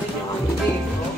ninyo ang hindi. Oh.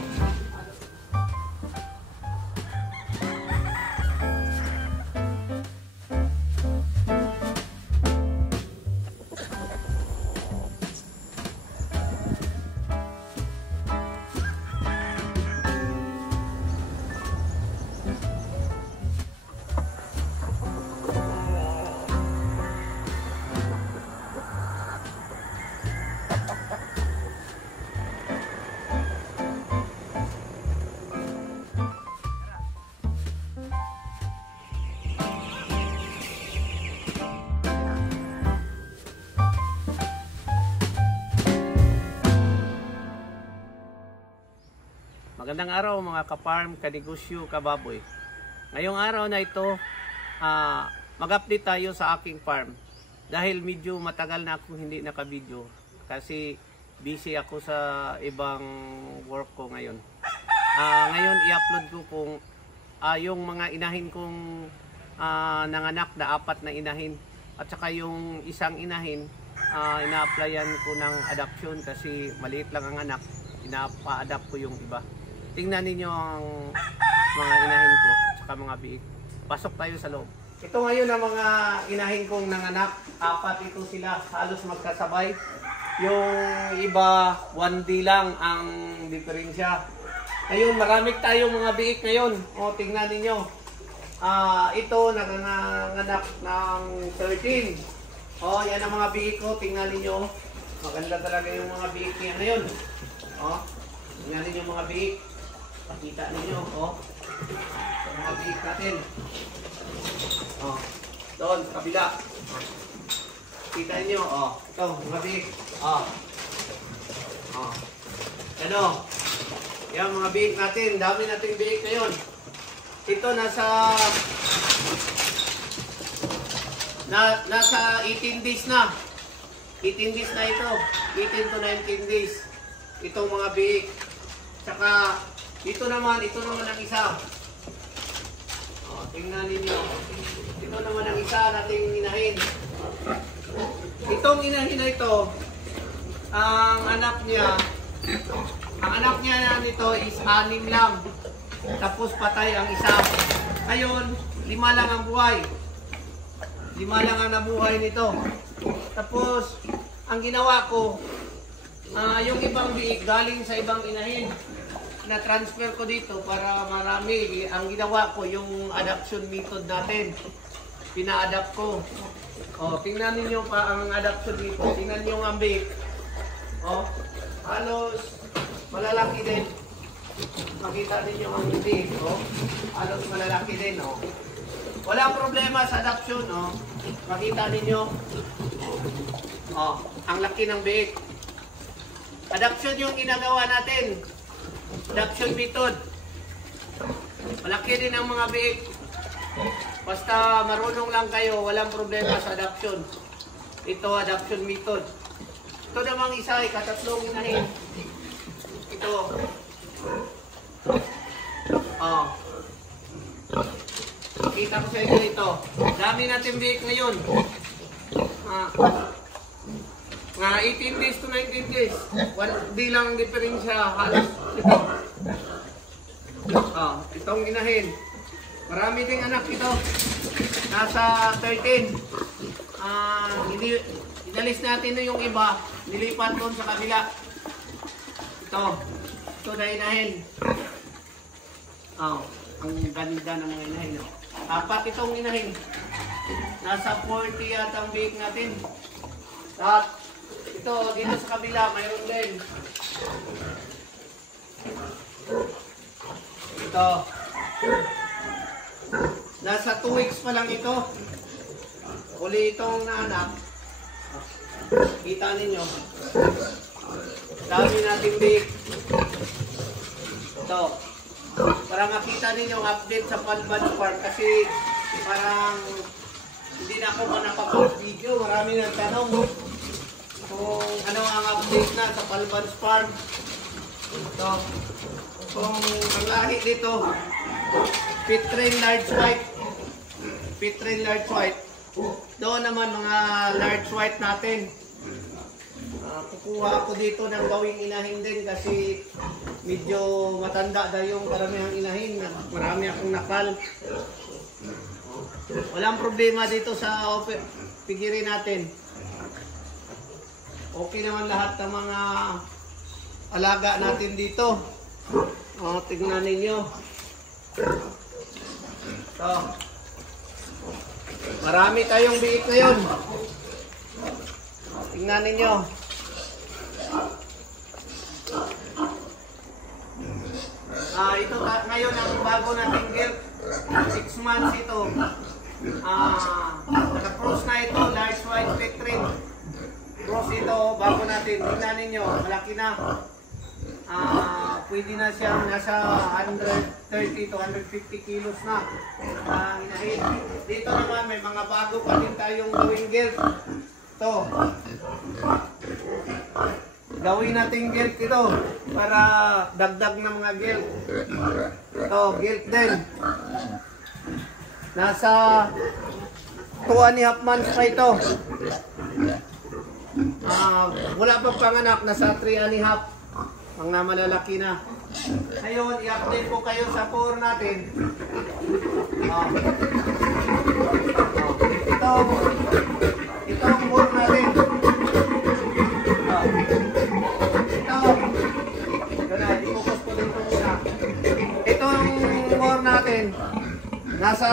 Magandang araw mga ka-farm, ka-negosyo, kababoy. Ngayong araw na ito, mag-update tayo sa aking farm. Dahil medyo matagal na ako hindi naka-video kasi busy ako sa ibang work ko ngayon. Ngayon i-upload ko kung yung mga inahin kong nanganak na 4 na inahin at saka yung isang inahin ina-applyan ko ng adoption kasi maliit lang ang anak, ina-adapt ko yung iba. Tingnan ninyo ang mga inahin ko at saka mga biik. Pasok tayo sa loob. Ito ngayon ang mga inahin kong nanganak. 4 ito sila, halos magkasabay. Yung iba, 1D lang ang diferensya. Ngayon, marami tayong mga biik ngayon. O, tingnan ninyo. Ito, nanganak ng 13. O, yan ang mga biik ko. Tingnan ninyo. Maganda talaga yung mga biik niya ngayon. O, tingnan ninyo mga biik. Pakita ninyo, oh. Sa mga biik natin. Oh. Doon, sa kabila. Kita ninyo, oh. Ito, mga biik. Oh. Oh. Ano? Yan, mga biik natin. Dami nating biik ngayon. Ito, nasa 18 days na. 18 days na ito. 18 to 19 days. Itong mga biik. Tsaka, ito naman ang isa. O, tingnan ninyo. Ito naman ang isa nating inahin. Itong inahin na ito, ang anak niya nito is 6 lang. Tapos patay ang isa. Ngayon, 5 lang ang buhay. 5 lang ang nabuhay nito. Tapos, ang ginawa ko, yung ibang biik galing sa ibang inahin. Na-transfer ko dito para marami. Ang ginawa ko, yung adoption method natin. Pina-adapt ko. O, tingnan ninyo pa ang adoption method. Tingnan nyo ang biik. O, halos malalaki din. Makita ninyo ang biik. O, halos malalaki din. O. Walang problema sa adoption. O, makita ninyo. O, ang laki ng biik. Adoption yung ginagawa natin. Adoption method. Malaki din ang mga biik. Basta marunong lang kayo, walang problema sa adoption. Ito, adoption method. Ito namang isa, ikatatlong inahin. Ito. Oh. Kita ko sa inyo ito. Dami natin biik ngayon. Nga 18 days to 19 days. 1 day lang ang diferensya. Halos ito. Itong inahin. Marami ding anak ito. Nasa 13. Inalis natin yung iba. Nilipat doon sa kabila. Ito. Ito na inahin. Ang ganda ng mga inahin. 4 itong inahin. Nasa 40 yata ang biik natin. At ito, dito sa kabila, mayroon din. Ito. Nasa 2 weeks pa lang ito. Uli itong naanak. Kita ninyo. Dami natin biik. Ito. Para makita ninyo ang update sa Palban Park kasi parang hindi na ako nakapag-video. Marami nang tanong kung ano ang update na sa Palban's Farm. Ito. Kung ang lahi dito, Pitrain Large White. Pitrain Large White. Doon naman mga large white natin. kukuha ako dito ng gawing inahin din kasi medyo matanda na yung karamihang inahin. Marami akong nakal. Walang problema dito sa pigiri natin. Okay naman lahat ng mga alaga natin dito. Tignan ninyo. So, marami tayong biik ngayon. Tingnan ninyo. Ito ngayon ang bago nating gilt. 6 months ito. Naka-cross na ito, large white Petrin. Cross ito, bago natin. Tingnan ninyo, malaki na. Pwede na siyang nasa 130 to 150 kilos na. Dito naman may mga bago pa din tayong gawing gilt. Ito. Gawin natin gilt ito para dagdag na mga gilt. Ito, gilt din. Nasa 2.5 months pa ito. Wala pa panganak, nasa 3.5. Mga malalaki na. Ngayon, i-update ko kayo sa core natin. Ito ang core natin. I-focus ko dito muna. Ito ang core natin. Nasa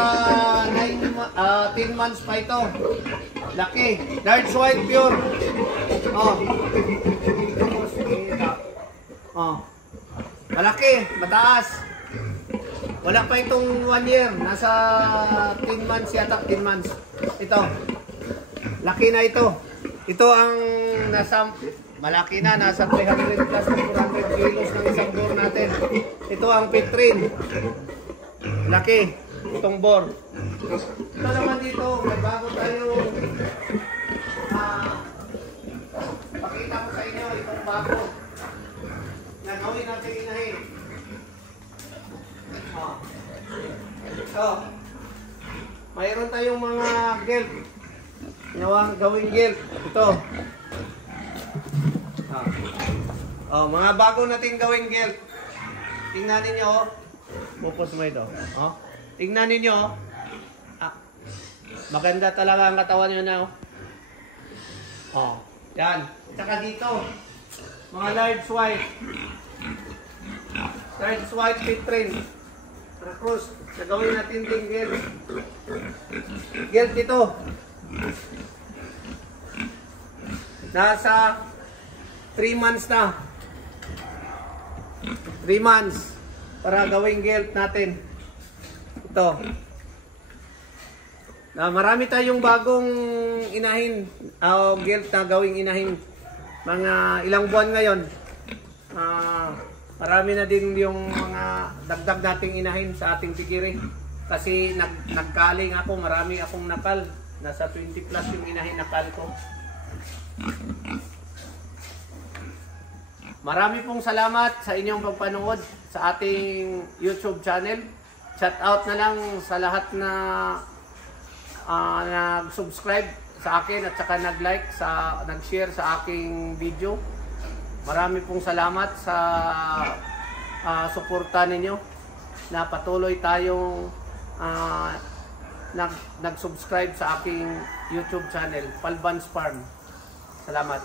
10 months pa ito. Laki. Large white pure. Malaki, mataas. Wala pa itong 1 year. Nasa 10 months yata, 10 months. Ito. Laki na ito. Ito ang nasa, malaki na, nasa 300 plus to 400 kilos ng isang bore natin. Ito ang Petrin. Laki. Itong bore. Ito naman dito, may bago tayo. Pakita ko sa inyo itong bago. Gawin natin inahin. So, mayroon tayong mga gilt. Gawing gilt. Ito. Mga bago natin gawing gilt. Tingnan ninyo. Pupos mo ito. Tingnan ninyo. Maganda talaga ang katawan nyo na. Yan. Tsaka dito. Mga large white. Large white Petrin. Cross. Gagawin natin din gilt. Gilt ito. Nasa 3 months na. 3 months. Para gawing gilt natin. Ito. Marami tayong bagong inahin. Gilt na gawing inahin. Mga ilang buwan ngayon. Marami na din yung mga dagdag nating inahin sa ating pigiri. Kasi nagkaling ako, marami akong nakal. Nasa 20 plus yung inahin nakal ko. Marami pong salamat sa inyong pagpanood sa ating YouTube channel. Shout out na lang sa lahat na nag-subscribe sa akin at saka nag-like, nag-share sa aking video. Marami pong salamat sa suporta ninyo na patuloy tayong nag-subscribe sa aking YouTube channel, Palbans Farm. Salamat.